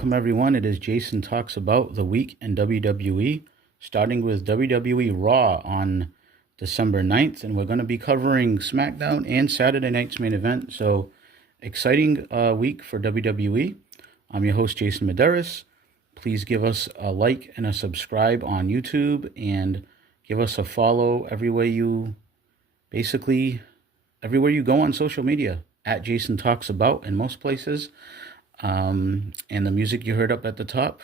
Welcome everyone. It is Jason Talks About the Week in WWE, starting with WWE Raw on December 9th, and we're going to be covering SmackDown and Saturday night's main event. So, exciting week for WWE. I'm your host, Jason Medeiros. Please give us a like and a subscribe on YouTube, and give us a follow everywhere you go on social media, at Jason Talks About in most places. And the music you heard up at the top,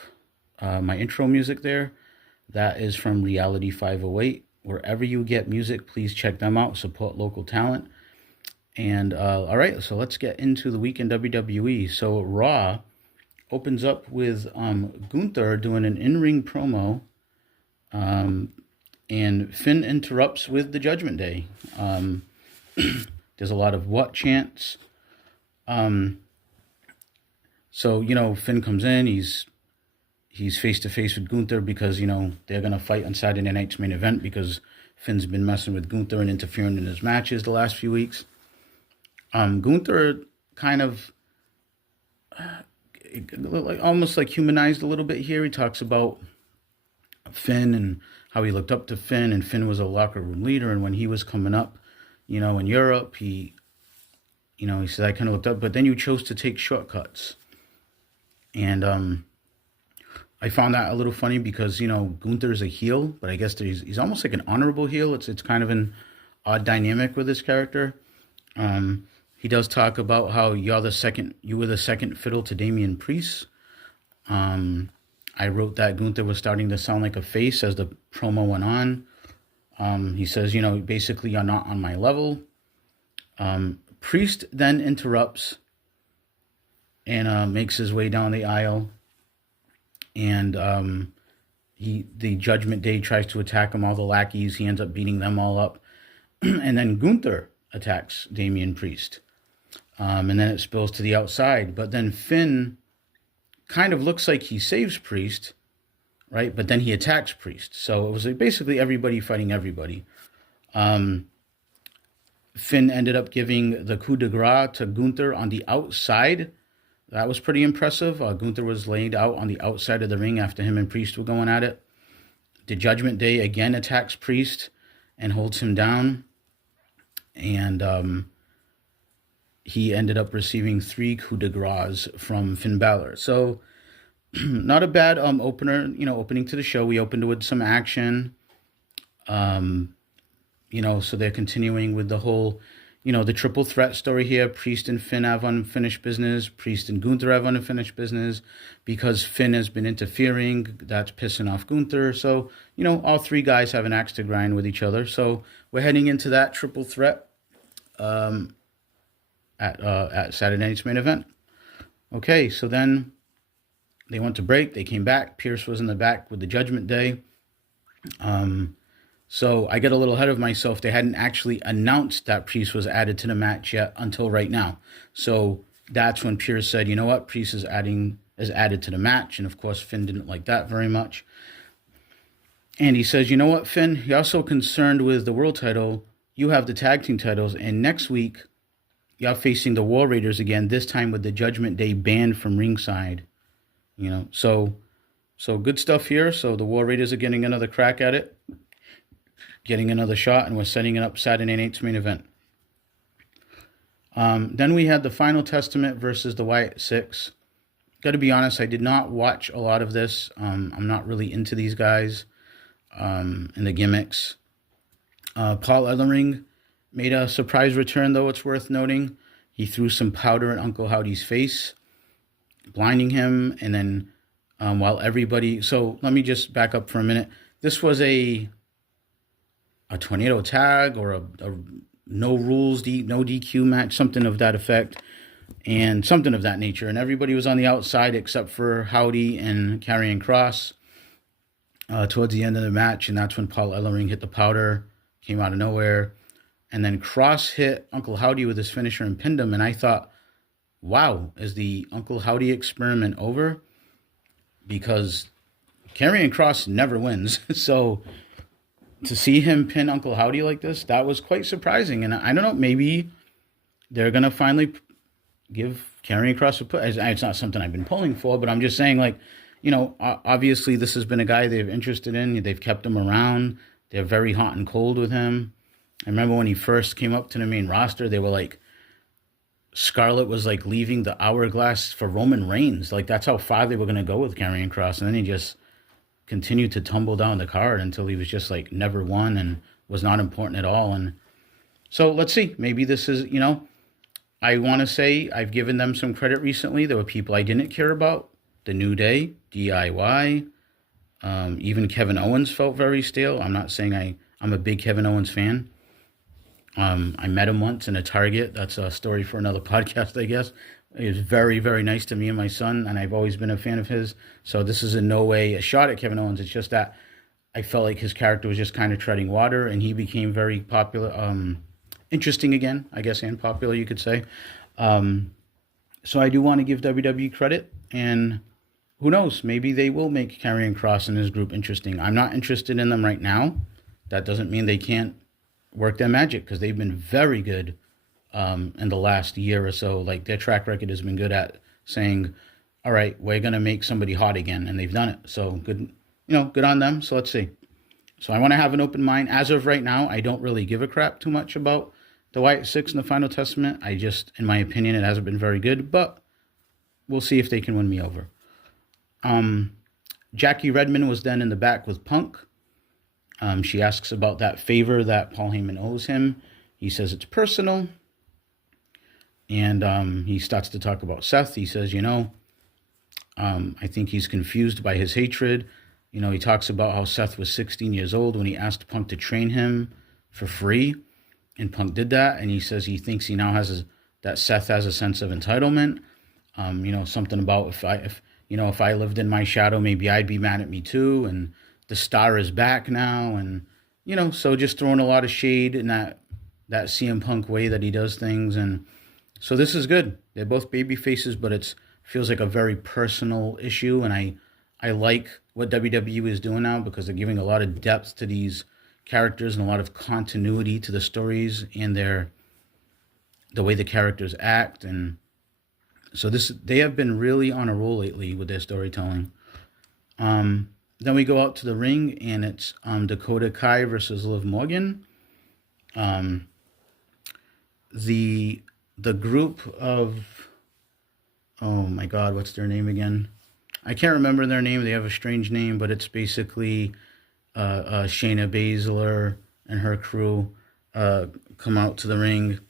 my intro music there, that is from Reality 508. Wherever you get music, please check them out. Support local talent. And all right, so let's get into the week in WWE. So Raw opens up with Gunther doing an in-ring promo, and Finn interrupts with the Judgment Day. There's a lot of what chants. So, Finn comes in, he's face to face with Gunther because, they're going to fight on Saturday night's main event because Finn's been messing with Gunther and interfering in his matches the last few weeks. Gunther kind of almost like humanized a little bit here. He talks about Finn and how he looked up to Finn, and Finn was a locker room leader. And when he was coming up, in Europe, he said, I kind of looked up, but then you chose to take shortcuts. And I found that a little funny because, Gunther is a heel, but I guess he's almost like an honorable heel. It's kind of an odd dynamic with this character. He does talk about how you were the second fiddle to Damian Priest. I wrote that Gunther was starting to sound like a face as the promo went on. He says, basically you're not on my level. Priest then interrupts and makes his way down the aisle, and the Judgment Day tries to attack him, all the lackeys. He ends up beating them all up, and then Gunther attacks Damian Priest, and then it spills to the outside. But then Finn kind of looks like he saves Priest, right? But then he attacks Priest. So it was like basically everybody fighting everybody. Finn ended up giving the coup de grace to Gunther on the outside. That was pretty impressive. Gunther was laid out on the outside of the ring after him and Priest were going at it. The Judgment Day again attacks Priest and holds him down. And he ended up receiving 3 coup de grace from Finn Balor. So not a bad opener, opening to the show. We opened with some action. So they're continuing with the whole, the triple threat story here. Priest and Finn have unfinished business. Priest and Gunther have unfinished business because Finn has been interfering. That's pissing off Gunther. So, all 3 guys have an axe to grind with each other. So we're heading into that triple threat at Saturday night's main event. Okay, so then they went to break. They came back. Pierce was in the back with the Judgment Day. So I get a little ahead of myself. They hadn't actually announced that Priest was added to the match yet until right now. So that's when Pierce said, you know what, Priest is added to the match. And of course, Finn didn't like that very much. And he says, you know what, Finn, you're so concerned with the world title. You have the tag team titles. And next week, you're facing the War Raiders again, this time with the Judgment Day banned from ringside. So good stuff here. So the War Raiders are getting another crack at it, getting another shot, and we're setting it up Saturday night's main event. Then we had the Final Testament versus the Wyatt Six. Got to be honest, I did not watch a lot of this. I'm not really into these guys and the gimmicks. Paul Ellering made a surprise return, though, it's worth noting. He threw some powder in Uncle Howdy's face, blinding him, and then while everybody... So let me just back up for a minute. This was a tornado tag or a no rules, no DQ match, something of that effect, and something of that nature. And everybody was on the outside except for Howdy and Karrion Kross towards the end of the match. And that's when Paul Ellering hit the powder, came out of nowhere. And then Kross hit Uncle Howdy with his finisher and pinned him. And I thought, wow, is the Uncle Howdy experiment over? Because Karrion Kross never wins. So to see him pin Uncle Howdy like this, that was quite surprising. And I don't know, maybe they're going to finally, give Karrion Kross a push. It's not something I've been pulling for, but I'm just saying, like, obviously this has been a guy they're interested in. They've kept him around. They're very hot and cold with him. I remember when he first came up to the main roster, they were like, Scarlett was like leaving the hourglass for Roman Reigns. Like, that's how far they were going to go with Karrion Kross. And then he just continued to tumble down the card until he was just like never won and was not important at all. And so let's see. Maybe this is, I want to say I've given them some credit recently. There were people I didn't care about. The New Day, DIY, even Kevin Owens felt very stale. I'm not saying I'm a big Kevin Owens fan. I met him once in a Target. That's a story for another podcast, I guess. He was very, very nice to me and my son, and I've always been a fan of his. So this is in no way a shot at Kevin Owens. It's just that I felt like his character was just kind of treading water, and he became very popular, interesting again, I guess, and popular, you could say. So I do want to give WWE credit, and who knows, maybe they will make Karrion Kross and his group interesting. I'm not interested in them right now. That doesn't mean they can't work their magic, because they've been very good in the last year or so. Like, their track record has been good at saying, all right, we're going to make somebody hot again, and they've done it. So good, good on them. So let's see. So I want to have an open mind. As of right now, I don't really give a crap too much about the Wyatt Six and the Final Testament. I just, in my opinion, it hasn't been very good, but we'll see if they can win me over. Jackie Redmond was then in the back with Punk. She asks about that favor that Paul Heyman owes him. He says it's personal. And he starts to talk about Seth. He says, I think he's confused by his hatred. He talks about how Seth was 16 years old when he asked Punk to train him for free. And Punk did that. And he says he thinks he now has that Seth has a sense of entitlement. Something about if I lived in my shadow, maybe I'd be mad at me too. And the star is back now. And, so just throwing a lot of shade in that CM Punk way that he does things. And so this is good. They're both baby faces, but it feels like a very personal issue. And I like what WWE is doing now, because they're giving a lot of depth to these characters and a lot of continuity to the stories and the way the characters act. And so they have been really on a roll lately with their storytelling. Then we go out to the ring, and it's Dakota Kai versus Liv Morgan. The group of, oh my God, what's their name again? I can't remember their name. They have a strange name, but it's basically Shayna Baszler and her crew come out to the ring.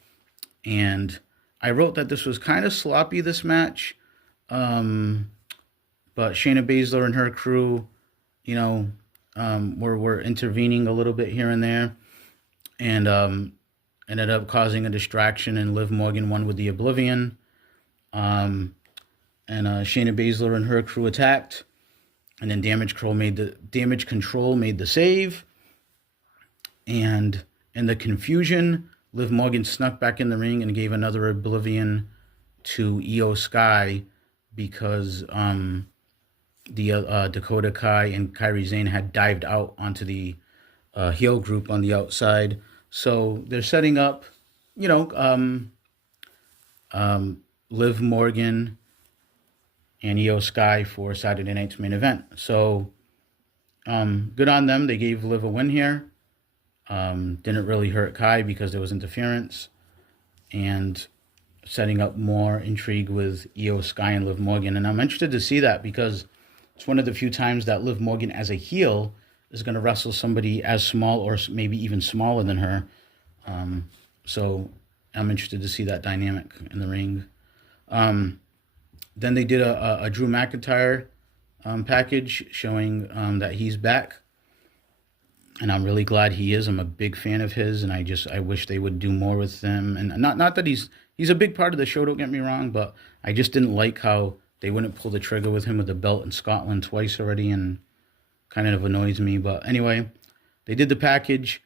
And I wrote that this was kind of sloppy, this match. But Shayna Baszler and her crew, were intervening a little bit here and there. And ended up causing a distraction, and Liv Morgan won with the Oblivion. And Shayna Baszler and her crew attacked. And then Damage Control made the save. And in the confusion, Liv Morgan snuck back in the ring and gave another Oblivion to Io Sky, because the Dakota Kai and Kairi Sane had dived out onto the heel group on the outside. So they're setting up, Liv Morgan and Io Sky for Saturday night's main event. So good on them. They gave Liv a win here. Didn't really hurt Kai because there was interference, and setting up more intrigue with Io Sky and Liv Morgan. And I'm interested to see that, because it's one of the few times that Liv Morgan as a heel is going to wrestle somebody as small or maybe even smaller than her. So I'm interested to see that dynamic in the ring. Then they did a Drew McIntyre package showing that he's back. And I'm really glad he is. I'm a big fan of his, and I wish they would do more with him. And not that he's a big part of the show, don't get me wrong, but I just didn't like how they wouldn't pull the trigger with him with the belt in Scotland twice already, and kind of annoys me. But anyway, they did the package.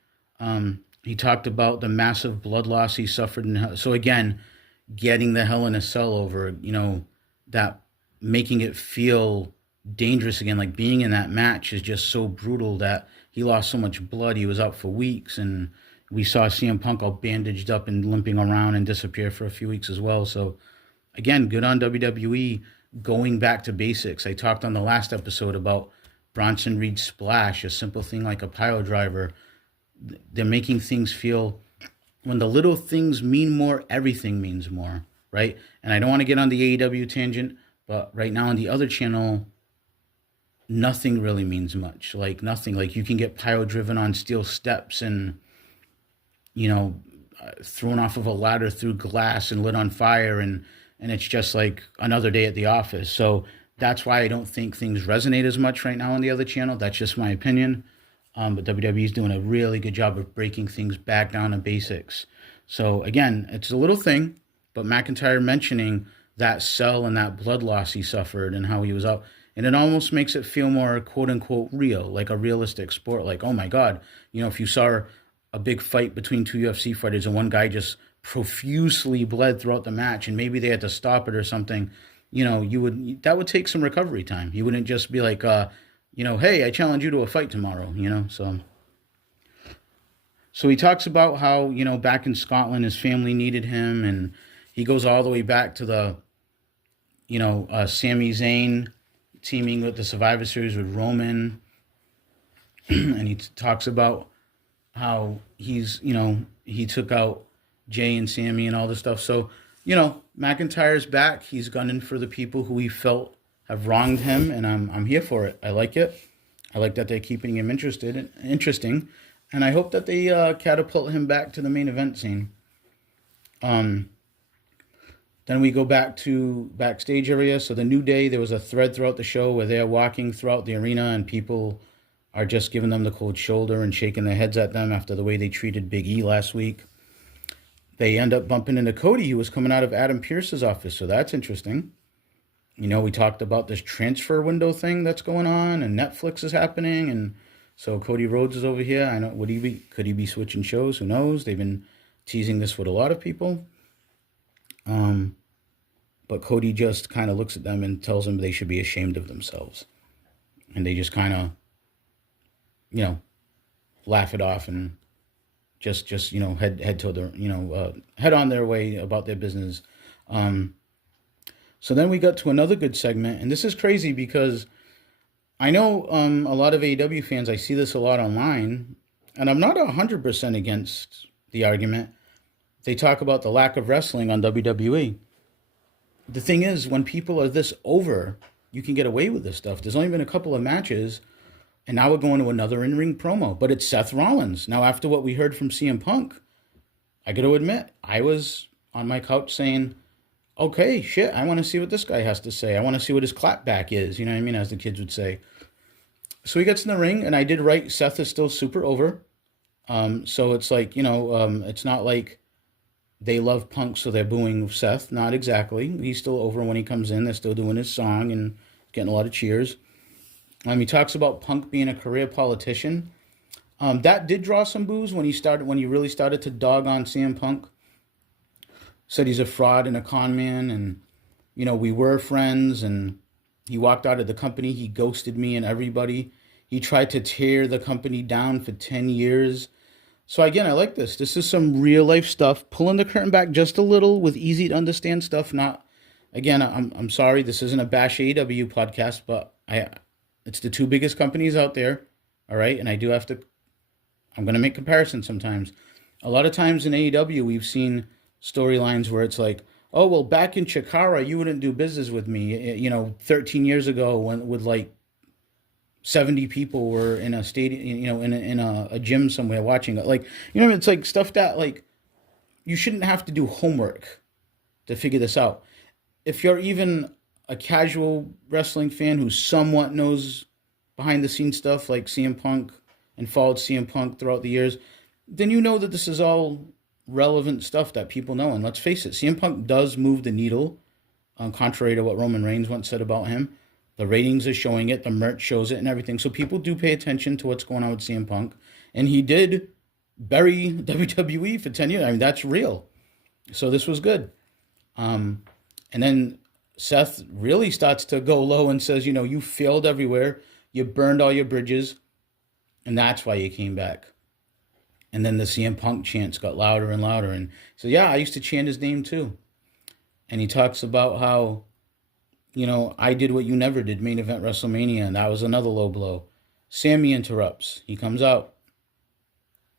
He talked about the massive blood loss he suffered in hell. So again, getting the Hell in a Cell over, that making it feel dangerous again, like being in that match is just so brutal that he lost so much blood. He was out for weeks, and we saw CM Punk all bandaged up and limping around and disappear for a few weeks as well. So again, good on WWE going back to basics. I talked on the last episode about Bronson Reed's splash, a simple thing like a pile driver. They're making things feel, when the little things mean more, everything means more, right? And I don't want to get on the AEW tangent, but right now on the other channel, nothing really means much. Like nothing. Like you can get pile driven on steel steps and, you know, thrown off of a ladder through glass and lit on fire, and it's just like another day at the office. So that's why I don't think things resonate as much right now on the other channel. That's just my opinion. But WWE is doing a really good job of breaking things back down to basics. So again, it's a little thing, but McIntyre mentioning that cell and that blood loss he suffered and how he was out, and it almost makes it feel more quote unquote real, like a realistic sport. Like, oh my God, you know, if you saw a big fight between two UFC fighters and one guy just profusely bled throughout the match and maybe they had to stop it or something, you know, that would take some recovery time. You wouldn't just be like, you know, hey, I challenge you to a fight tomorrow, you know. So he talks about how, you know, back in Scotland his family needed him, and he goes all the way back to the, you know, Sami Zayn teaming with the Survivor Series with Roman. And he talks about how he's, you know, he took out Jay and Sammy and all this stuff. So, you know, McIntyre's back. He's gunning for the people who he felt have wronged him, and I'm here for it. I like it. I like that they're keeping him interesting, and I hope that they catapult him back to the main event scene. Then we go back to backstage area. So the New Day, there was a thread throughout the show where they're walking throughout the arena and people are just giving them the cold shoulder and shaking their heads at them after the way they treated Big E last week. They end up bumping into Cody, who was coming out of Adam Pearce's office. So that's interesting. You know, we talked about this transfer window thing that's going on, and Netflix is happening. And so Cody Rhodes is over here. I know, could he be switching shows? Who knows? They've been teasing this with a lot of people. But Cody just kind of looks at them and tells them they should be ashamed of themselves. And they just kind of, you know, laugh it off and just you know, head to their, you know, head on their way about their business. So then we got to another good segment, and this is crazy because I know a lot of AEW fans, I see this a lot online, and I'm not 100% against the argument. They talk about the lack of wrestling on WWE. The thing is, when people are this over, you can get away with this stuff. There's only been a couple of matches, and now we're going to another in-ring promo, but it's Seth Rollins. Now, after what we heard from CM Punk, I got to admit, I was on my couch saying, okay, shit, I want to see what this guy has to say. I want to see what his clapback is, you know what I mean, as the kids would say. So he gets in the ring, and I did write, Seth is still super over. So it's like, you know, it's not like they love Punk, so they're booing Seth. Not exactly. He's still over when he comes in. They're still doing his song and getting a lot of cheers. He talks about Punk being a career politician. That did draw some boos when he really started to dog on CM Punk. Said he's a fraud and a con man, and, you know, we were friends, and he walked out of the company. He ghosted me and everybody. He tried to tear the company down for 10 years. So again, I like this. This is some real life stuff, pulling the curtain back just a little with easy to understand stuff. Not, again, I'm sorry, this isn't a bash AEW podcast, but it's the two biggest companies out there, all right? And I'm going to make comparisons sometimes. A lot of times in AEW, we've seen storylines where it's like, oh, well, back in Chikara, you wouldn't do business with me, you know, 13 years ago when with like 70 people were in a stadium, you know, in a gym somewhere watching it. Like, you know, it's like stuff that, like, you shouldn't have to do homework to figure this out. If you're even a casual wrestling fan who somewhat knows behind the scenes stuff like CM Punk and followed CM Punk throughout the years, then you know that this is all relevant stuff that people know. And let's face it, CM Punk does move the needle, contrary to what Roman Reigns once said about him. The ratings are showing it, the merch shows it and everything. So people do pay attention to what's going on with CM Punk. And he did bury WWE for 10 years. I mean, that's real. So this was good. And then Seth really starts to go low and says, you know, you failed everywhere. You burned all your bridges. And that's why you came back. And then the CM Punk chants got louder and louder. And so, yeah, I used to chant his name too. And he talks about how, I did what you never did, main event WrestleMania, and that was another low blow. Sammy interrupts. He comes out.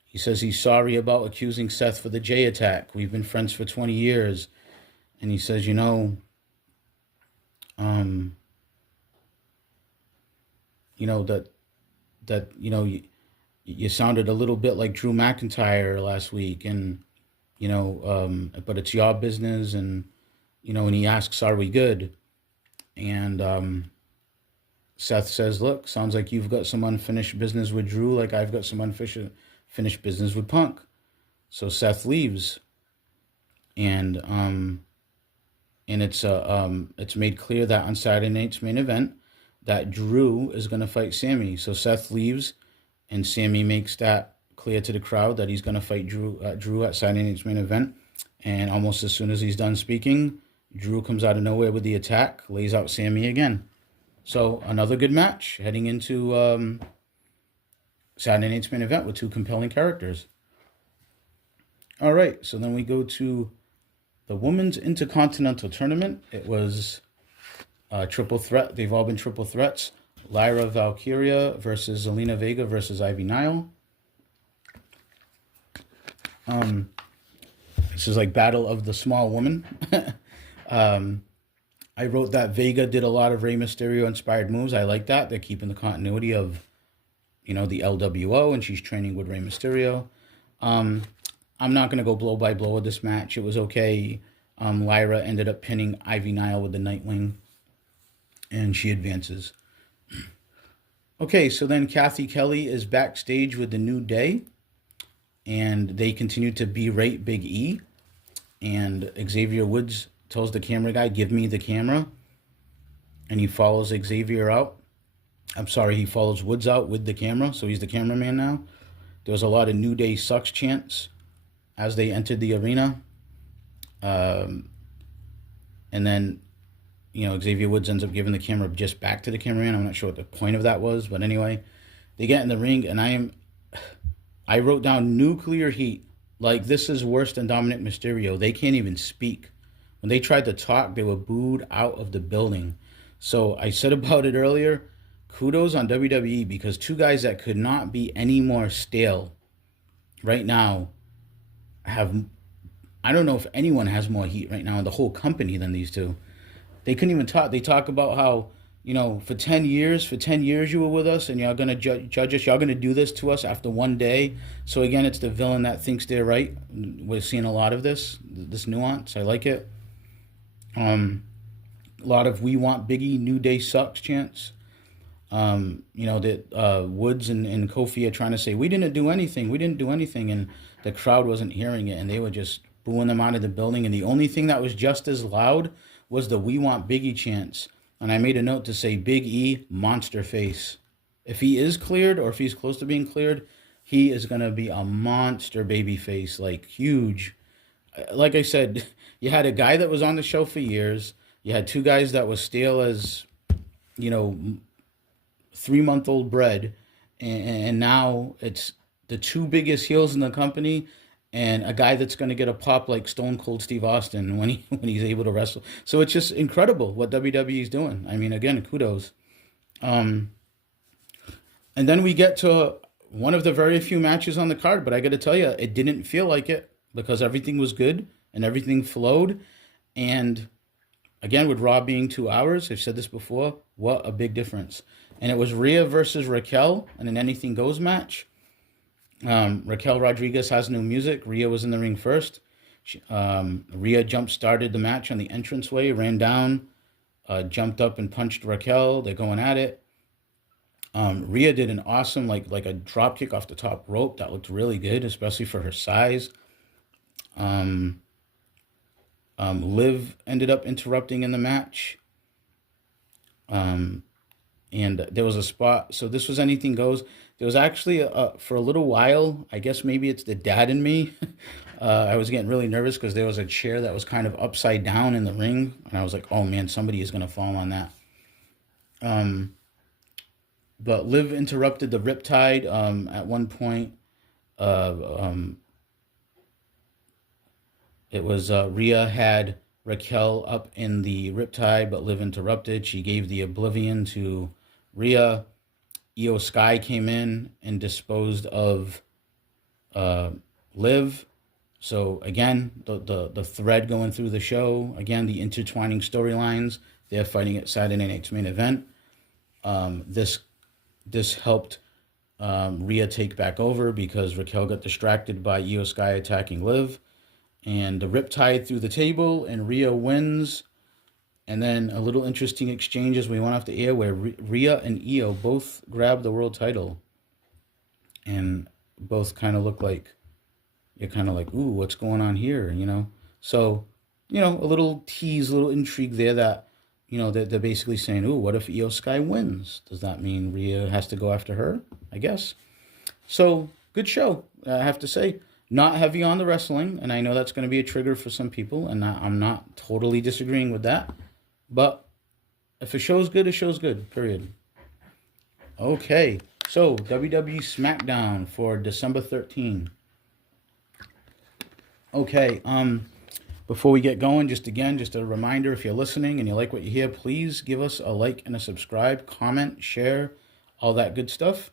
He says he's sorry about accusing Seth for the J attack. We've been friends for 20 years. And he says, um, that you sounded a little bit like Drew McIntyre last week, and but it's your business, and and he asks, "Are we good?" And Seth says, "Look, sounds like you've got some unfinished business with Drew, like I've got some unfinished business with Punk." So Seth leaves, and it's made clear that on Saturday night's main event that Drew is going to fight Sammy. So Seth leaves, and Sammy makes that clear to the crowd that he's going to fight Drew at Saturday night's main event. And almost as soon as he's done speaking, Drew comes out of nowhere with the attack, lays out Sammy again. So another good match heading into Saturday night's main event with two compelling characters. All right, so then we go to the Women's Intercontinental Tournament. It was triple threat. They've all been triple threats. Lyra Valkyria versus Zelina Vega versus Ivy Nile. This is like Battle of the Small Woman. I wrote that Vega did a lot of Rey Mysterio inspired moves. I like that. They're keeping the continuity of, the LWO, and she's training with Rey Mysterio. I'm not going to go blow by blow with this match. It was okay. Lyra ended up pinning Ivy Nile with the Nightwing, and she advances. Okay, so then Kathy Kelly is backstage with the New Day, and they continue to berate Big E, and Xavier Woods tells the camera guy, "Give me the camera," and he follows Xavier out. He follows Woods out with the camera, so he's the cameraman now. There was a lot of New Day sucks chants as they entered the arena. And then, Xavier Woods ends up giving the camera just back to the cameraman. I'm not sure what the point of that was, but anyway, they get in the ring, and I wrote down nuclear heat. Like, this is worse than Dominic Mysterio. They can't even speak. When they tried to talk, they were booed out of the building. So I said about it earlier, kudos on WWE, because two guys that could not be any more stale right now have, I don't know if anyone has more heat right now in the whole company than these two. They couldn't even talk. They talk about how, for 10 years you were with us, and you're going to judge us. You're going to do this to us after one day. So again, it's the villain that thinks they're right. We're seeing a lot of this nuance. I like it. A lot of "we want Biggie, New Day sucks" chants. That Woods and Kofi are trying to say, we didn't do anything, and the crowd wasn't hearing it, and they were just booing them out of the building. And the only thing that was just as loud was the "we want Biggie" chants. And I made a note to say, Big E, monster face. If he is cleared, or if he's close to being cleared, he is going to be a monster baby face, like huge. Like I said, you had a guy that was on the show for years. You had two guys that was stale as, 3-month-old bread. And now it's the two biggest heels in the company, and a guy that's going to get a pop like Stone Cold Steve Austin when he's able to wrestle. So it's just incredible what WWE is doing. I mean, again, kudos. And then we get to one of the very few matches on the card, but I got to tell you, it didn't feel like it, because everything was good and everything flowed. And again, with Raw being 2 hours, I've said this before, what a big difference. And it was Rhea versus Raquel in an Anything Goes match. Raquel Rodriguez has no music. Rhea was in the ring first. Rhea jump-started the match on the entranceway, ran down, jumped up and punched Raquel. They're going at it. Rhea did an awesome, like a drop kick off the top rope. That looked really good, especially for her size. Liv ended up interrupting in the match. And there was a spot. So this was Anything Goes. There was actually, for a little while, I guess maybe it's the dad in me. I was getting really nervous because there was a chair that was kind of upside down in the ring. And I was like, oh man, somebody is going to fall on that. But Liv interrupted the Riptide at one point. It was Rhea had Raquel up in the Riptide, but Liv interrupted. She gave the Oblivion to Rhea. Io Sky came in and disposed of uh, Liv. So again, the thread going through the show, again, the intertwining storylines. They're fighting at Saturday Night's Main Event. This helped Rhea take back over because Raquel got distracted by Io Sky attacking Liv. And the Riptide through the table, and Rhea wins. And then a little interesting exchange as we went off the air where Rhea and Io both grabbed the world title. And both kind of look like, you're kind of like, ooh, what's going on here, you know? So, a little tease, a little intrigue there that, they're basically saying, ooh, what if Io Sky wins? Does that mean Rhea has to go after her? I guess. So, good show, I have to say. Not heavy on the wrestling, and I know that's going to be a trigger for some people, and I'm not totally disagreeing with that. But if a show's good, a show's good, period. Okay, so WWE SmackDown for December 13. Okay, before we get going, just a reminder, if you're listening and you like what you hear, please give us a like and a subscribe, comment, share, all that good stuff.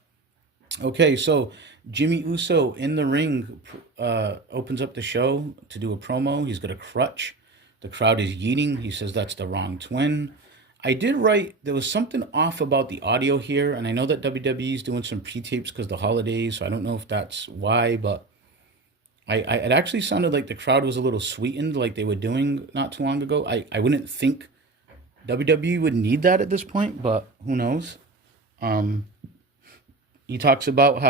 Okay, so Jimmy Uso in the ring opens up the show to do a promo. He's got a crutch. The crowd is yeeting. He says that's the wrong twin. I did write, there was something off about the audio here, and I know that WWE is doing some pre-tapes because of the holidays, so I don't know if that's why, but it actually sounded like the crowd was a little sweetened like they were doing not too long ago. I wouldn't think WWE would need that at this point, but who knows? Jimmy talks about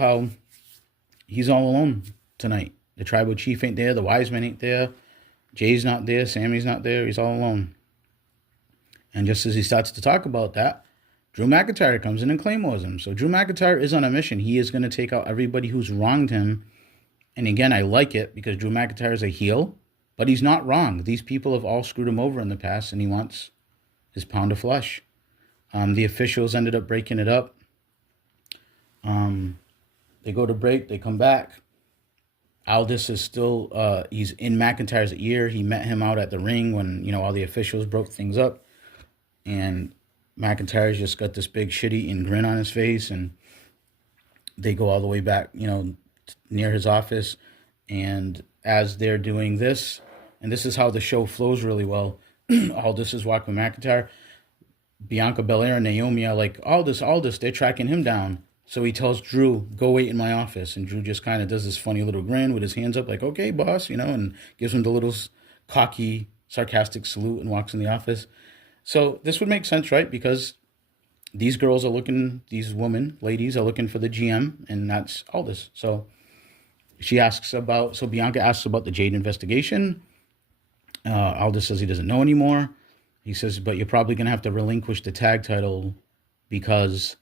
how he's all alone tonight. The tribal chief ain't there. The wise men ain't there. Jay's not there. Sammy's not there. He's all alone. And just as he starts to talk about that, Drew McIntyre comes in and claymores him. So Drew McIntyre is on a mission. He is going to take out everybody who's wronged him. And again, I like it because Drew McIntyre is a heel, but he's not wrong. These people have all screwed him over in the past, and he wants his pound of flesh. The officials ended up breaking it up. They go to break. They come back. Aldis is still, he's in McIntyre's ear. He met him out at the ring when, all the officials broke things up. And McIntyre's just got this big shit-eating grin on his face. And they go all the way back, near his office. And as they're doing this, and this is how the show flows really well, Aldis is walking with McIntyre. Bianca Belair and Naomi are like, Aldis, they're tracking him down. So he tells Drew, go wait in my office. And Drew just kind of does this funny little grin with his hands up like, okay, boss, and gives him the little cocky, sarcastic salute and walks in the office. So this would make sense, right? Because these girls are looking, ladies are looking for the GM, and that's Aldis. So Bianca asks about the Jade investigation. Aldis says he doesn't know anymore. He says, but you're probably going to have to relinquish the tag title because,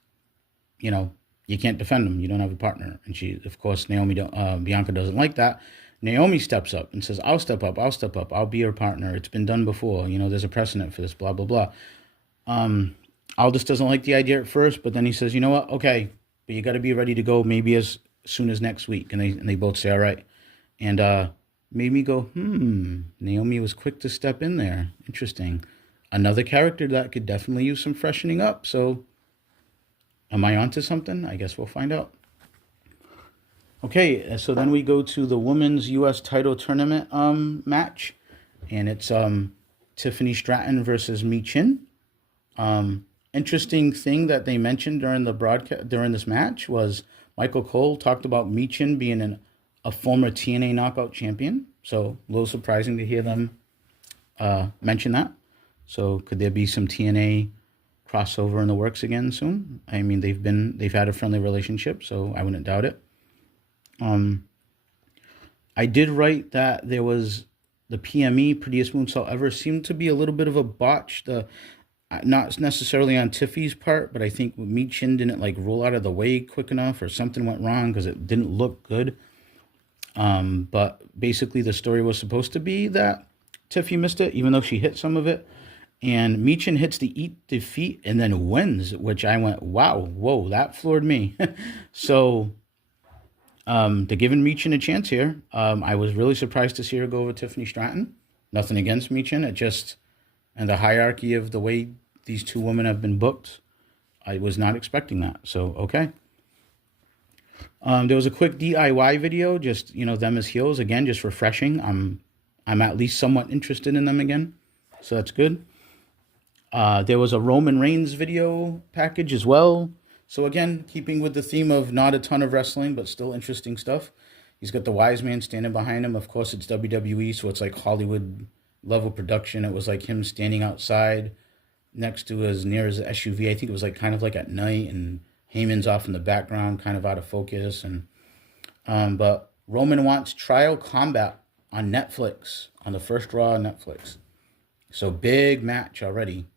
you can't defend them. You don't have a partner. And Bianca doesn't like that. Naomi steps up and says, I'll step up. I'll be your partner. It's been done before. There's a precedent for this, blah, blah, blah. Aldis doesn't like the idea at first, but then he says, you know what? Okay, but you got to be ready to go maybe as soon as next week. And they both say, all right. And made me go, Naomi was quick to step in there. Interesting. Another character that could definitely use some freshening up. So am I onto something? I guess we'll find out. Okay, so then we go to the women's U.S. title tournament match. And it's Tiffany Stratton versus Mi Chin. Interesting thing that they mentioned during this match was Michael Cole talked about Mi Chin being a former TNA knockout champion. So a little surprising to hear them mention that. So could there be some TNA crossover in the works again soon? I mean, they've had a friendly relationship, so I wouldn't doubt it. I did write that there was the PME, Prettiest Moonsault Ever, seemed to be a little bit of a botch. Not necessarily on Tiffy's part, but I think Mi Chin didn't roll out of the way quick enough, or something went wrong because it didn't look good. But basically the story was supposed to be that Tiffy missed it, even though she hit some of it. And Mi Chin hits the Eat Defeat and then wins, which I went, wow, whoa, that floored me. So They're giving Meechin a chance here. I was really surprised to see her go over Tiffany Stratton. Nothing against Meechin. It just, and the hierarchy of the way these two women have been booked, I was not expecting that. So, okay. There was a quick DIY video, just, them as heels. Again, just refreshing. I'm at least somewhat interested in them again. So that's good. There was a Roman Reigns video package as well. So again, keeping with the theme of not a ton of wrestling, but still interesting stuff. He's got the wise man standing behind him. Of course, it's WWE, so it's like Hollywood level production. It was like him standing outside next to as near as the SUV. I think it was like kind of like at night, and Heyman's off in the background, kind of out of focus. And but Roman wants Trial Combat on Netflix, on the first Raw on Netflix. So big match already.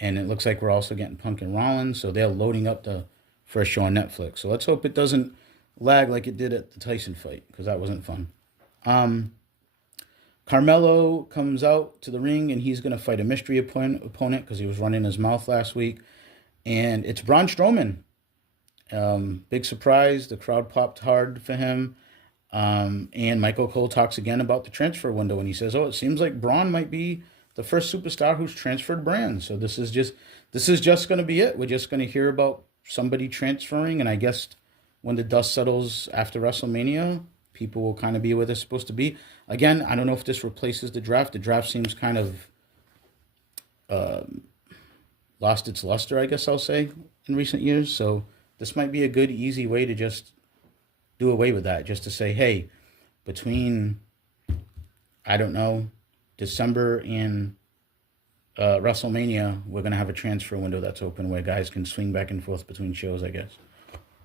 And it looks like we're also getting Punk and Rollins, so they're loading up the first show on Netflix. So let's hope it doesn't lag like it did at the Tyson fight, because that wasn't fun. Carmelo comes out to the ring, and he's going to fight a mystery opponent because he was running his mouth last week. And it's Braun Strowman. Big surprise. The crowd popped hard for him. And Michael Cole talks again about the transfer window, and he says, it seems like Braun might be the first superstar who's transferred brands. So this is just going to be it. We're just going to hear about somebody transferring, and I guess when the dust settles after WrestleMania, people will kind of be where they're supposed to be. Again, I don't know if this replaces the draft. The draft seems kind of lost its luster, I guess I'll say, in recent years. So this might be a good, easy way to just do away with that. Just to say, hey, between, I don't know, December and WrestleMania, we're going to have a transfer window that's open where guys can swing back and forth between shows, I guess.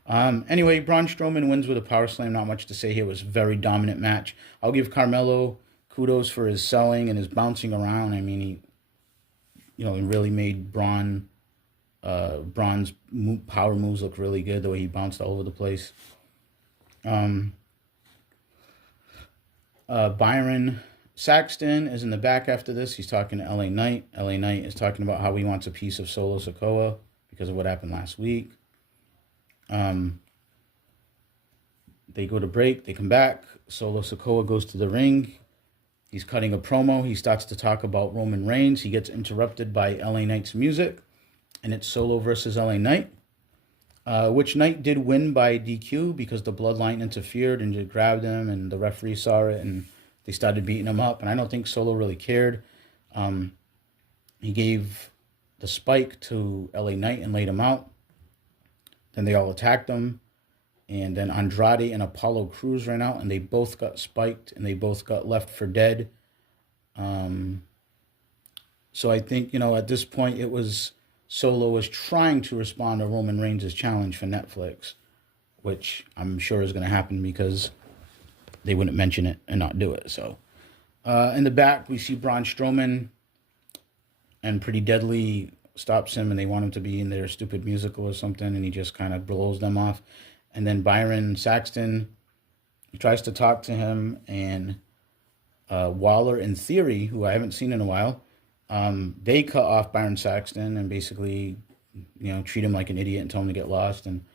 Anyway, Braun Strowman wins with a power slam. Not much to say here. It was a very dominant match. I'll give Carmelo kudos for his selling and his bouncing around. I mean, he really made Braun's power moves look really good, the way he bounced all over the place. Byron Saxton is in the back after this. He's talking to LA Knight. LA Knight is talking about how he wants a piece of Solo Sikoa because of what happened last week. They go to break. They come back. Solo Sikoa goes to the ring. He's cutting a promo. He starts to talk about Roman Reigns. He gets interrupted by LA Knight's music, and it's Solo versus LA Knight, which Knight did win by DQ because the Bloodline interfered and just grabbed him, and the referee saw it, and they started beating him up, and I don't think Solo really cared. He gave the spike to LA Knight and laid him out. Then they all attacked him, and then Andrade and Apollo Crews ran out, and they both got spiked, and they both got left for dead. So I think, at this point, it was Solo was trying to respond to Roman Reigns' challenge for Netflix, which I'm sure is going to happen because they wouldn't mention it and not do it. So in the back, we see Braun Strowman, and Pretty Deadly stops him, and they want him to be in their stupid musical or something, and he just kind of blows them off. And then Byron Saxton tries to talk to him, and Waller and Theory, who I haven't seen in a while, they cut off Byron Saxton and basically, treat him like an idiot and tell him to get lost. And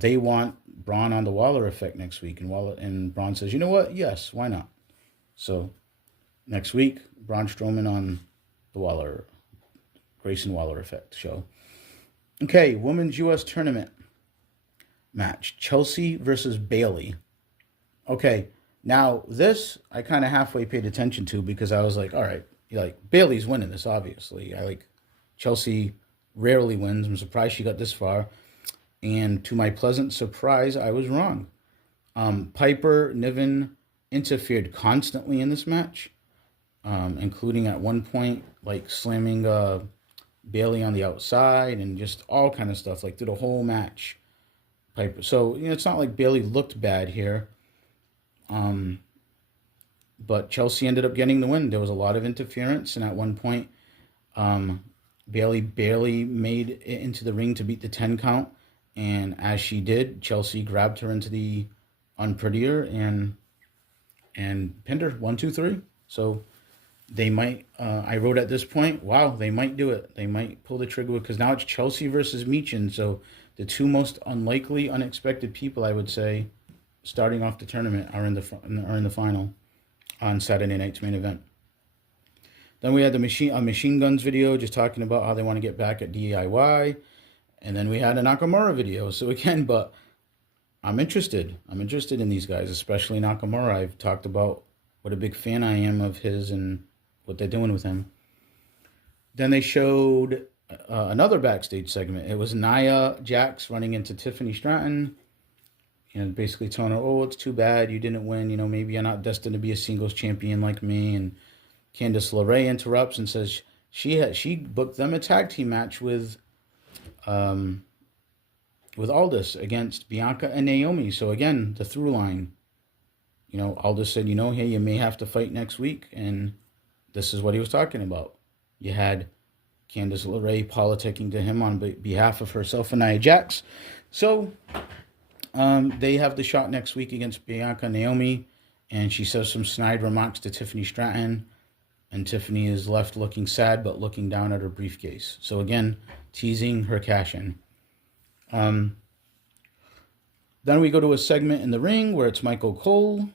they want Braun on the Waller effect next week. And Braun says, you know what? Yes, why not? So next week, Braun Strowman on the Grayson Waller effect show. Okay, Women's U.S. Tournament match. Chelsea versus Bayley. Okay, now this I kind of halfway paid attention to because I was like, all right, Bayley's winning this, obviously. Chelsea rarely wins. I'm surprised she got this far. And to my pleasant surprise, I was wrong. Piper Niven interfered constantly in this match, including at one point, slamming Bayley on the outside and just all kind of stuff, through the whole match. Piper. So, it's not like Bayley looked bad here. But Chelsea ended up getting the win. There was a lot of interference, and at one point, Bayley barely made it into the ring to beat the 10 count. And as she did, Chelsea grabbed her into the unprettier and pinned her 1, 2, 3. So they might, I wrote at this point, wow, they might do it. They might pull the trigger because now it's Chelsea versus Meechin. So The two most unlikely, unexpected people, I would say, starting off the tournament are in the final on Saturday night's main event. Then we had the Machine Guns video just talking about how they want to get back at DIY. And then we had a Nakamura video. So again, but I'm interested. I'm interested in these guys, especially Nakamura. I've talked about what a big fan I am of his and what they're doing with him. Then they showed another backstage segment. It was Nia Jax running into Tiffany Stratton and basically telling her, oh, it's too bad you didn't win. You know, maybe you're not destined to be a singles champion like me. And Candice LeRae interrupts and says she booked them a tag team match with Aldis against Bianca and Naomi. So again, the through line. You know, Aldis said, you know, hey, you may have to fight next week. And this is what he was talking about. You had Candice LeRae politicking to him on behalf of herself and Nia Jax. So they have the shot next week against Bianca and Naomi. And she says some snide remarks to Tiffany Stratton. And Tiffany is left looking sad, but looking down at her briefcase. So again, teasing her cash-in. Then we go to a segment in the ring where it's Michael Cole.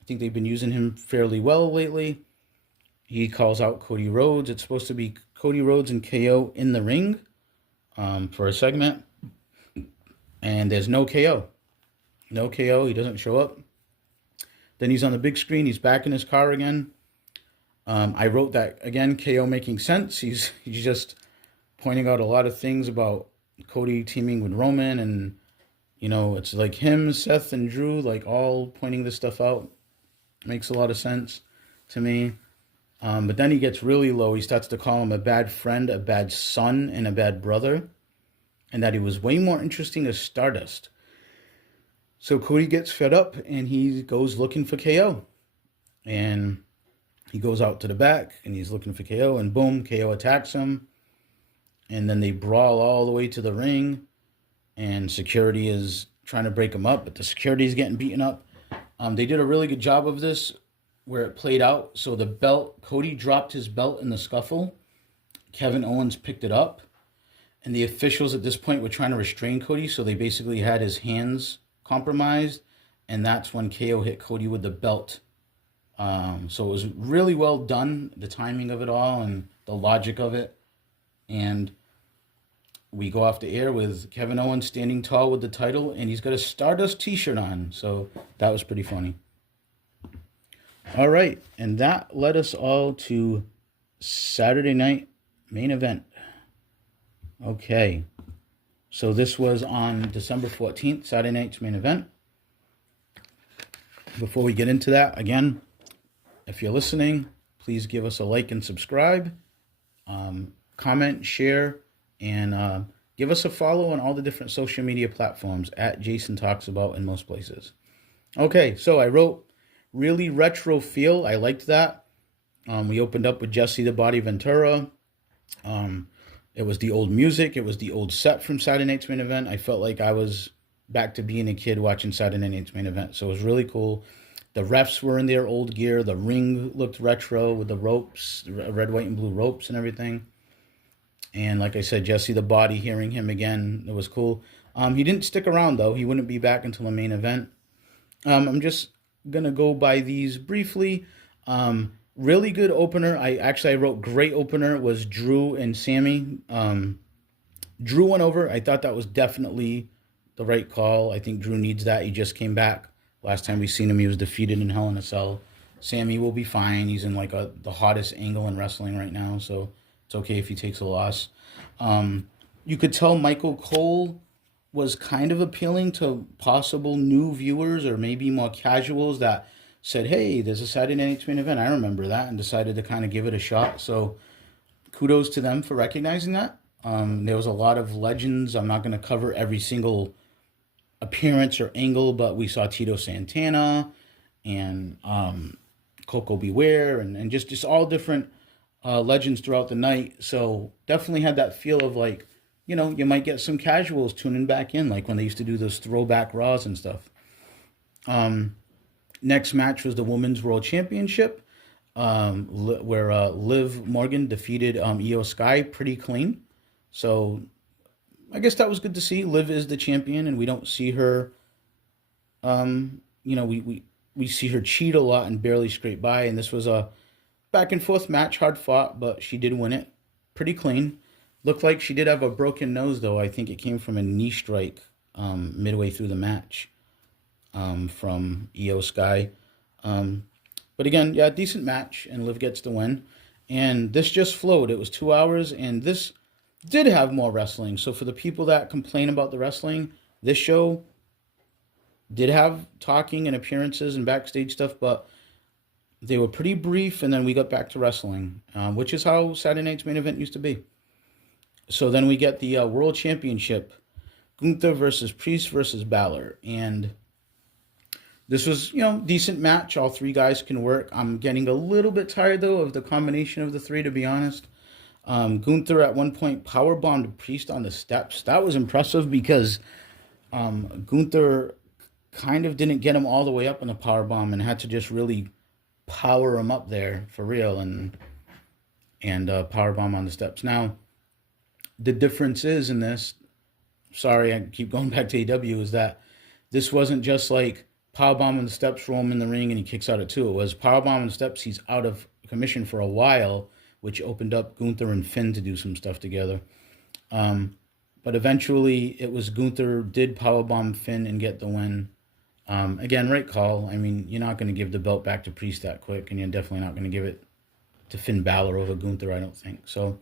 I think they've been using him fairly well lately. He calls out Cody Rhodes. It's supposed to be Cody Rhodes and KO in the ring for a segment. And there's no KO. No KO. He doesn't show up. Then he's on the big screen. He's back in his car again. I wrote that, again, KO making sense. He's just pointing out a lot of things about Cody teaming with Roman. And, you know, it's like him, Seth, and Drew, like all pointing this stuff out. Makes a lot of sense to me. But then he gets really low. He starts to call him a bad friend, a bad son, and a bad brother. And that he was way more interesting as Stardust. So Cody gets fed up and he goes looking for KO. And he goes out to the back and he's looking for KO. And boom, KO attacks him. And then they brawl all the way to the ring. And security is trying to break him up. But the security is getting beaten up. They did a really good job of this where it played out. So the belt, Cody dropped his belt in the scuffle. Kevin Owens picked it up. And the officials at this point were trying to restrain Cody. So they basically had his hands compromised. And that's when KO hit Cody with the belt. So it was really well done, the timing of it all and the logic of it. And we go off the air with Kevin Owens standing tall with the title. And he's got a Stardust t-shirt on. So that was pretty funny. All right, and that led us all to Saturday night main event. Okay, so this was on December 14th, Saturday night's main event. Before we get into that, again, if you're listening, please give us a like and subscribe, comment, share, and give us a follow on all the different social media platforms at Jason Talks About in most places. Okay, so I wrote really retro feel. I liked that. We opened up with Jesse the Body Ventura. It was the old music. It was the old set from Saturday night's main event. I felt like I was back to being a kid watching Saturday night's main event. So it was really cool. The refs were in their old gear. The ring looked retro with the ropes, red, white, and blue ropes and everything. And like I said, Jesse the Body, hearing him again, it was cool. He didn't stick around, though. He wouldn't be back until the main event. I'm just gonna go by these briefly. Really good opener. I wrote great opener was Drew and Sammy. Drew went over. I thought that was definitely the right call. I think Drew needs that. He just came back. Last time we seen him, he was defeated in Hell in a Cell. Sammy will be fine. He's in like the hottest angle in wrestling right now, so it's okay if he takes a loss. You could tell Michael Cole was kind of appealing to possible new viewers or maybe more casuals that said, hey, there's a Saturday night's main event. I remember that, and decided to kind of give it a shot. So kudos to them for recognizing that. There was a lot of legends. I'm not going to cover every single appearance or angle, but we saw Tito Santana and Coco Beware and just all different legends throughout the night. So definitely had that feel of like, you know, you might get some casuals tuning back in, like when they used to do those throwback Raws and stuff. Next match was the Women's World Championship, where Liv Morgan defeated Io Sky pretty clean. So I guess that was good to see. Liv is the champion, and we don't see her. We see her cheat a lot and barely scrape by. And this was a back and forth match, hard fought, but she did win it pretty clean. Looked like she did have a broken nose, though. I think it came from a knee strike midway through the match from Io Sky. Um, but again, yeah, decent match, and Liv gets the win. And this just flowed. It was 2 hours, and this did have more wrestling. So for the people that complain about the wrestling, this show did have talking and appearances and backstage stuff, but they were pretty brief, and then we got back to wrestling, which is how Saturday night's main event used to be. So then we get the World Championship, Gunther versus Priest versus Balor, and this was, decent match. All three guys can work. I'm getting a little bit tired, though, of the combination of the three, to be honest. Gunther at one point powerbombed Priest on the steps. That was impressive because Gunther kind of didn't get him all the way up in the powerbomb and had to just really power him up there for real and powerbomb on the steps. Now, the difference is in this, sorry, I keep going back to AEW, is that this wasn't just like powerbomb on the steps, throw him in the ring, and he kicks out at two. It was powerbomb on the steps, he's out of commission for a while, which opened up Gunther and Finn to do some stuff together. But eventually, it was Gunther did powerbomb Finn and get the win. Again, right call. I mean, you're not going to give the belt back to Priest that quick, and you're definitely not going to give it to Finn Balor over Gunther, I don't think. So,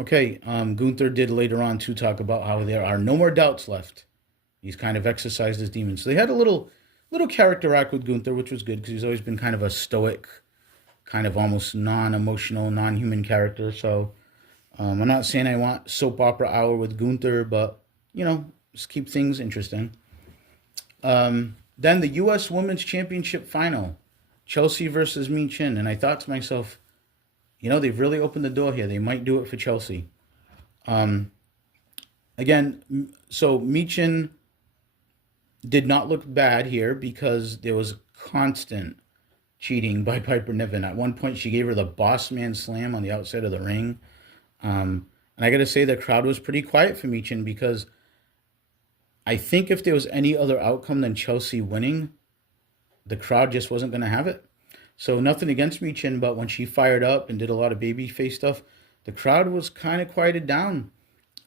okay, Gunther did later on to talk about how there are no more doubts left. He's kind of exercised his demons. So they had a little character arc with Gunther, which was good because he's always been kind of a stoic, kind of almost non-emotional, non-human character. So I'm not saying I want soap opera hour with Gunther, but, just keep things interesting. Then the U.S. Women's Championship final, Chelsea versus Michin. And I thought to myself, they've really opened the door here. They might do it for Chelsea. Again, so Michin did not look bad here because there was constant cheating by Piper Niven. At one point, she gave her the boss man slam on the outside of the ring. And I got to say, the crowd was pretty quiet for Michin because I think if there was any other outcome than Chelsea winning, the crowd just wasn't going to have it. So nothing against Michin, but when she fired up and did a lot of babyface stuff, the crowd was kind of quieted down.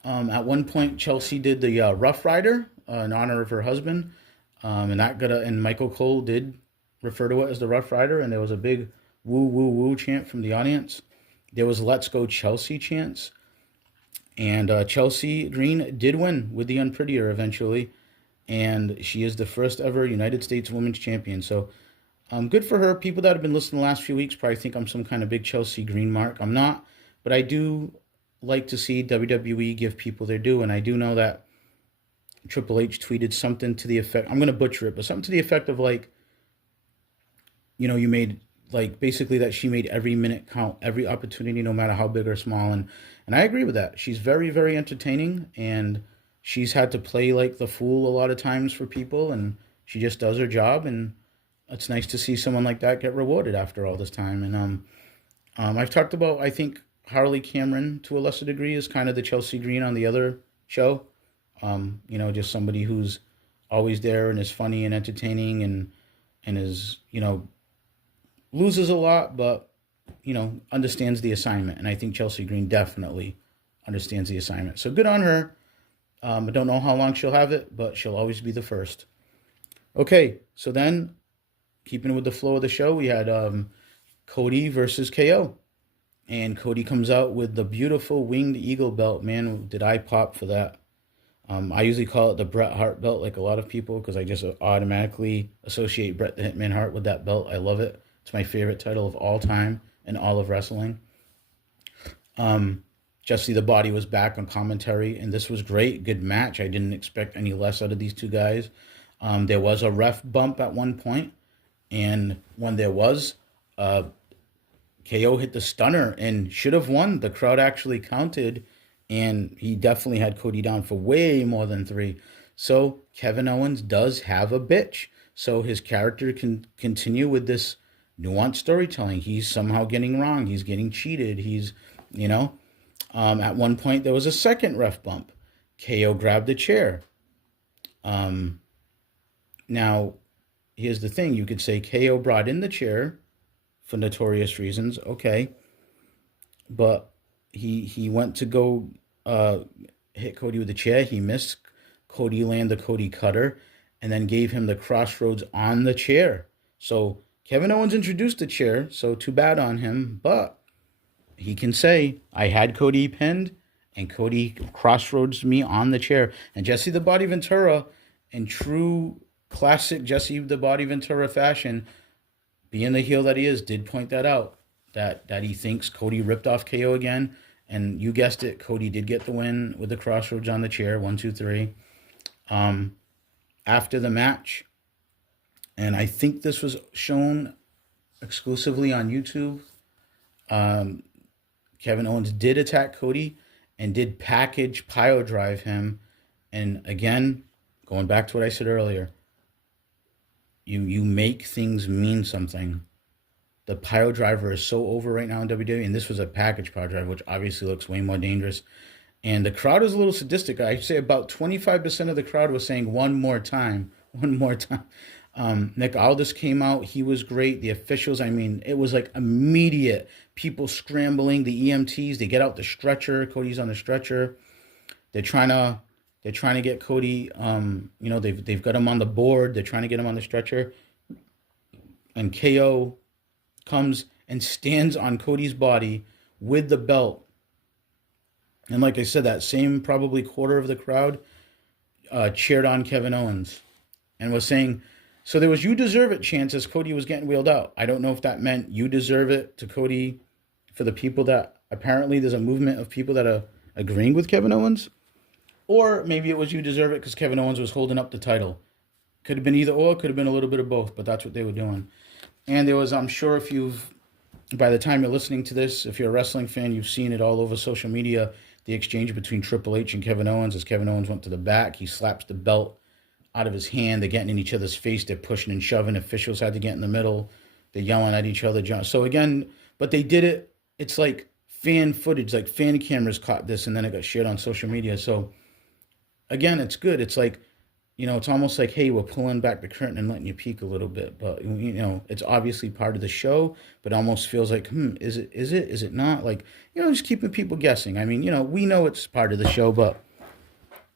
At one point, Chelsea did the Rough Rider in honor of her husband, and Michael Cole did refer to it as the Rough Rider, and there was a big woo, woo, woo chant from the audience. There was Let's Go Chelsea chants. And Chelsea Green did win with the Unprettier eventually. And she is the first ever United States Women's Champion. So good for her. People that have been listening the last few weeks probably think I'm some kind of big Chelsea Green mark. I'm not. But I do like to see WWE give people their due. And I do know that Triple H tweeted something to the effect, I'm going to butcher it, but something to the effect of like, you made, like, basically that she made every minute count, every opportunity, no matter how big or small. And I agree with that. She's very, very entertaining, and she's had to play like the fool a lot of times for people, and she just does her job, and it's nice to see someone like that get rewarded after all this time. And I've talked about, I think, Harley Cameron to a lesser degree is kind of the Chelsea Green on the other show. Just somebody who's always there and is funny and entertaining and is, loses a lot, but, understands the assignment. And I think Chelsea Green definitely understands the assignment. So good on her. I don't know how long she'll have it, but she'll always be the first. Okay, so then, keeping with the flow of the show, we had Cody versus KO. And Cody comes out with the beautiful Winged Eagle belt. Man, did I pop for that. I usually call it the Bret Hart belt, like a lot of people, because I just automatically associate Bret the Hitman Hart with that belt. I love it. It's my favorite title of all time in all of wrestling. Jesse the Body was back on commentary, and this was great. Good match. I didn't expect any less out of these two guys. There was a ref bump at one point, and when there was, KO hit the stunner and should have won. The crowd actually counted, and he definitely had Cody down for way more than 3. So Kevin Owens does have a bitch. So his character can continue with this nuanced storytelling. He's somehow getting wrong. He's getting cheated. He's, at one point there was a second ref bump. KO grabbed the chair. Now, here's the thing. You could say KO brought in the chair for notorious reasons. Okay. But he went to go hit Cody with the chair. He missed. Cody landed the Cody cutter and then gave him the crossroads on the chair. So Kevin Owens introduced the chair, so too bad on him. But he can say, I had Cody pinned and Cody crossroads me on the chair. And Jesse the Body Ventura, in true classic Jesse the Body Ventura fashion, being the heel that he is, did point that out. That he thinks Cody ripped off KO again. And you guessed it, Cody did get the win with the crossroads on the chair. 1, 2, 3. After the match, and I think this was shown exclusively on YouTube, Kevin Owens did attack Cody and did package pile drive him. And again, going back to what I said earlier, you make things mean something. The pile driver is so over right now in WWE, and this was a package pile driver, which obviously looks way more dangerous. And the crowd is a little sadistic. I'd say about 25% of the crowd was saying one more time, one more time. Nick Aldis came out. He was great. The officials, I mean, it was like immediate. People scrambling. The EMTs, they get out the stretcher. Cody's on the stretcher. They're trying to get Cody. They've got him on the board. They're trying to get him on the stretcher. And KO comes and stands on Cody's body with the belt. And like I said, that same probably quarter of the crowd cheered on Kevin Owens and was saying, so there was "you deserve it" chants as Cody was getting wheeled out. I don't know if that meant "you deserve it" to Cody for the people that apparently there's a movement of people that are agreeing with Kevin Owens, or maybe it was "you deserve it" because Kevin Owens was holding up the title. Could have been either or, could have been a little bit of both, but that's what they were doing. And there was, I'm sure by the time you're listening to this, if you're a wrestling fan, you've seen it all over social media, the exchange between Triple H and Kevin Owens. As Kevin Owens went to the back, he slaps the belt out of his hand. They're getting in each other's face. They're pushing and shoving. Officials had to get in the middle. They're yelling at each other. So again, but they did it. It's like fan footage, like fan cameras caught this, and then it got shared on social media. So again, it's good. It's like, it's almost like, hey, we're pulling back the curtain and letting you peek a little bit. But, it's obviously part of the show, but almost feels like, is it not? Like, just keeping people guessing. I mean, we know it's part of the show, but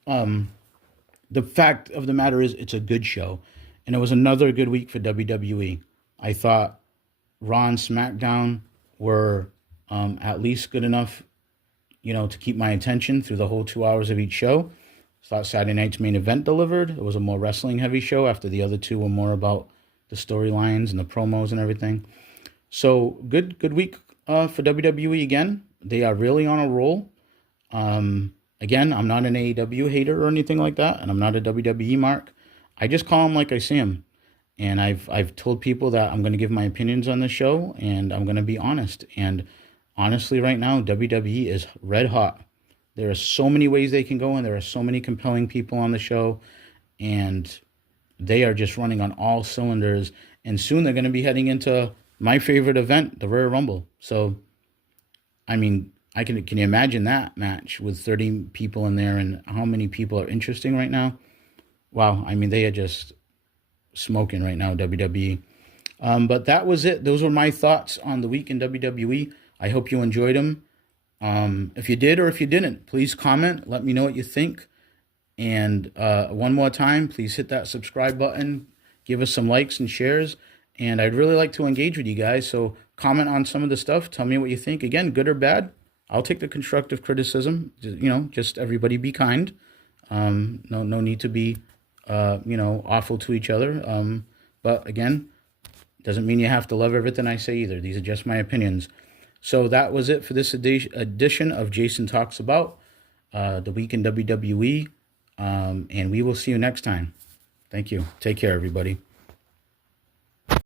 the fact of the matter is it's a good show. And it was another good week for WWE. I thought Raw and SmackDown were at least good enough, to keep my attention through the whole 2 hours of each show. I thought Saturday night's main event delivered. It was a more wrestling heavy show after the other two were more about the storylines and the promos and everything. So good week for WWE again. They are really on a roll. Again, I'm not an AEW hater or anything like that, and I'm not a WWE mark. I just call them like I see them. And I've told people that I'm going to give my opinions on the show, and I'm going to be honest. And honestly, right now, WWE is red hot. There are so many ways they can go, and there are so many compelling people on the show, and they are just running on all cylinders. And soon they're going to be heading into my favorite event, the Royal Rumble. So, I mean, can you imagine that match with 30 people in there and how many people are interesting right now? Wow, I mean, they are just smoking right now, WWE. But that was it. Those were my thoughts on the week in WWE. I hope you enjoyed them. If you did or if you didn't, please comment. Let me know what you think. And one more time, please hit that subscribe button. Give us some likes and shares. And I'd really like to engage with you guys. So comment on some of the stuff. Tell me what you think. Again, good or bad. I'll take the constructive criticism. Just everybody be kind. No need to be, awful to each other. But again, doesn't mean you have to love everything I say either. These are just my opinions. So that was it for this edition of Jason Talks About the week in WWE. And we will see you next time. Thank you. Take care, everybody.